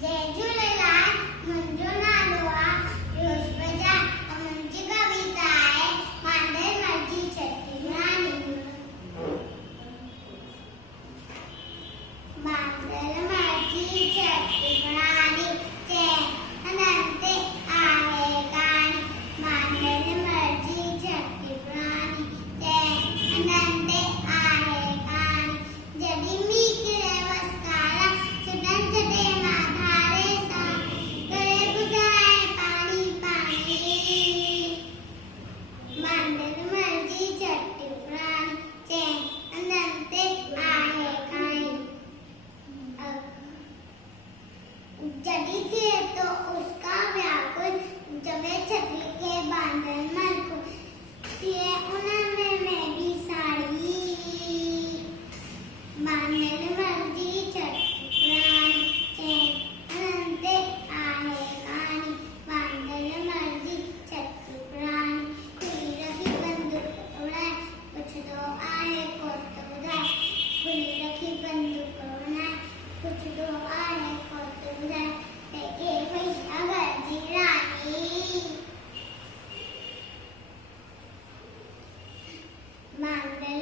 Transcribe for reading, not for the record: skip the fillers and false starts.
जय झूलेलाल मुंहिंजो नालो आहे रोशबजा। मुंहिंजी कविता आहे मांडर मर्जी छठी रानी। मांडर मर्जी छठी रानी चैनते आहे गाणी। मांडर मर्जी छठी रानी चैनते आहे गाणी। जॾहिं मींहुं किरे वसकारा छॾनि छॾे मां धारे सां करे ॿुधाए पाणी पाणी। मांडर मर्जी छठी रानी चैनते आहे गाणी। जॾहिं थिए तो उसका व्याकुल जबे छठी के बांधल मलको थिए उनमें मैं भी साड़ी। मांडर मर्जी छठी रानी चैनते आहे गाणी। मांडर मर्जी छठी रानी खुली रखी बंदूक उड़ाए पुछदो आहे कोत ॿुधाए। खुली रखी बंदूक उड़ाए पुछदो आहे कोत ॿुधाए। के भैया घर जी रानी। मांडर